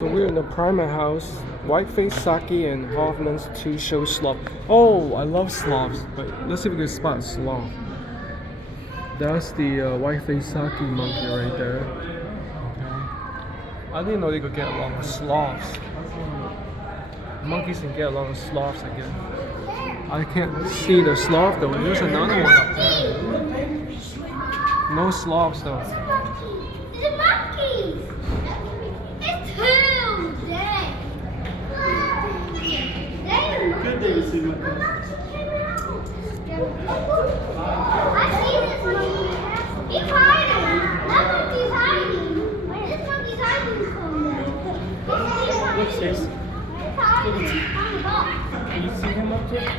So we're in the Primer House. Whiteface Saki and Hoffman's 2 show sloth. Oh, I love sloths, but let's see if we can spot a sloth. That's the Whiteface Saki monkey right there. Okay. I didn't know they could get along with sloths. Monkeys can get along with sloths, I guess. I can't see the sloth though. There's another one up there. No sloths though. It's a monkey! It's two! Dang! Good day to see you. I see this monkey. He's hiding. That monkey's hiding. This monkey's hiding from them. What's this? He's hiding on the box. Can you see him up there?